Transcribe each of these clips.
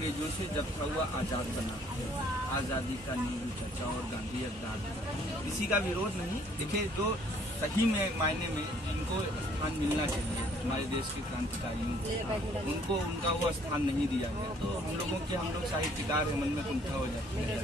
अंग्रेजों से जब था हुआ आज़ाद बना, आज़ादी का नेहरू चाचा और गांधी अवतार, किसी का विरोध नहीं। देखिए, जो सही में मायने में जिनको स्थान मिलना चाहिए हमारे देश के क्रांतिकारियों को, उनको उनका वो स्थान नहीं दिया गया। तो हम लोग साहित्यकार हैं, मन में कुंठा हो जाती है।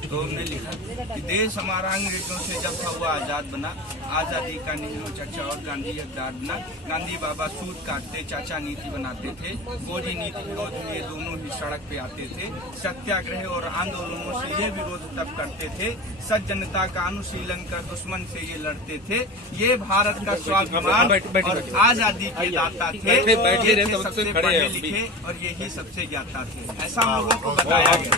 तो उन्होंने लिखा कि देश हमारा अंग्रेजों से जब था हुआ आज़ाद बना, आज़ादी का नेहरू चाचा और गांधी अवतार बना। गांधी बाबा सूद काटते, चाचा नीति बनाते थे, गोरी नीति विरोध में ये दोनों ही सड़क पे आते थे। सत्याग्रह और आंदोलनों से ये विरोध तब करते थे, सच जनता का अनुशीलन कर दुश्मन से ये लड़ते थे। ये भारत का स्वाभिमान और आजादी के दाता थे, ये थे सबसे पढ़े लिखे और यही सबसे ज्ञाता थे। ऐसा हम लोगों को बताया गया,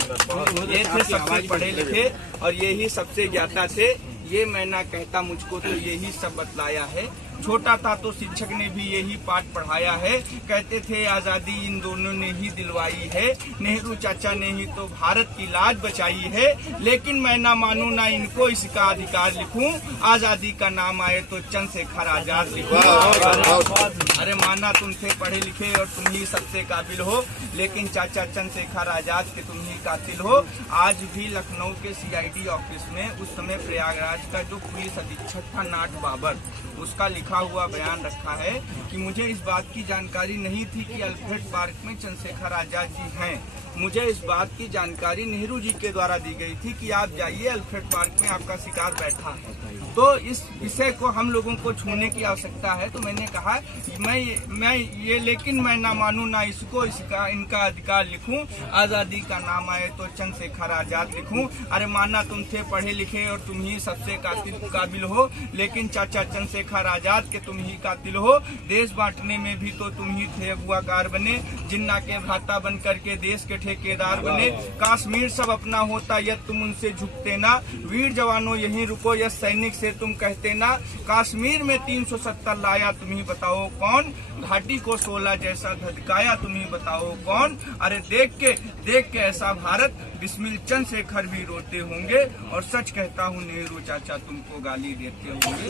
ये थे सबसे पढ़े लिखे और यही सबसे ज्ञाता थे। ये मैं ना कहता, मुझको तो यही सब बतलाया है। छोटा था तो शिक्षक ने भी यही पाठ पढ़ाया है। कहते थे आजादी इन दोनों ने ही दिलवाई है, नेहरू चाचा ने ही तो भारत की लाज बचाई है। लेकिन मैं ना मानूं ना इनको इसका अधिकार लिखूं, आजादी का नाम आए तो चंद्रशेखर आजाद लिखूं। अरे माना तुम थे पढ़े लिखे और तुम ही सबसे काबिल हो, लेकिन चाचा चंद्रशेखर आजाद के तुम ही कातिल हो। आज भी लखनऊ के CID ऑफिस में उस समय प्रयागराज का जो पुलिस अधीक्षक था नाट बाबर, उसका लिखा हुआ बयान रखा है कि मुझे इस बात की जानकारी नहीं थी कि अल्फ्रेड पार्क में चंद्रशेखर आजाद जी हैं। मुझे इस बात की जानकारी नेहरू जी के द्वारा दी गई थी कि आप जाइए, अल्फ्रेड पार्क में आपका शिकार बैठा है। तो इस विषय को हम लोगों को छूने की आवश्यकता है। तो मैंने कहा लेकिन मैं ना मानूं ना इसको इसका इनका अधिकार लिखूं, आजादी का नाम आए तो चंद्रशेखर आजाद लिखूं। अरे माना तुम थे पढ़े लिखे और तुम ही सबसे काबिल हो, लेकिन चाचा चंद्रशेखर आजाद के तुम ही कातिल हो। देश बांटने में भी तो तुम ही थे अगुवाकार बने, जिन्ना के भ्राता बन करके देश के ठेकेदार बने। कश्मीर सब अपना होता यद तुम उनसे झुकते ना, वीर जवानों यहीं रुको यद सैनिक से तुम कहते ना। कश्मीर में 370 लाया तुम ही बताओ कौन, घाटी को 16 जैसा धधकाया तुम ही बताओ कौन। अरे देख के ऐसा भारत बिस्मिल चंद्रशेखर भी रोते होंगे, और सच कहता हूँ नेहरू चाचा तुमको गाली देते होंगे।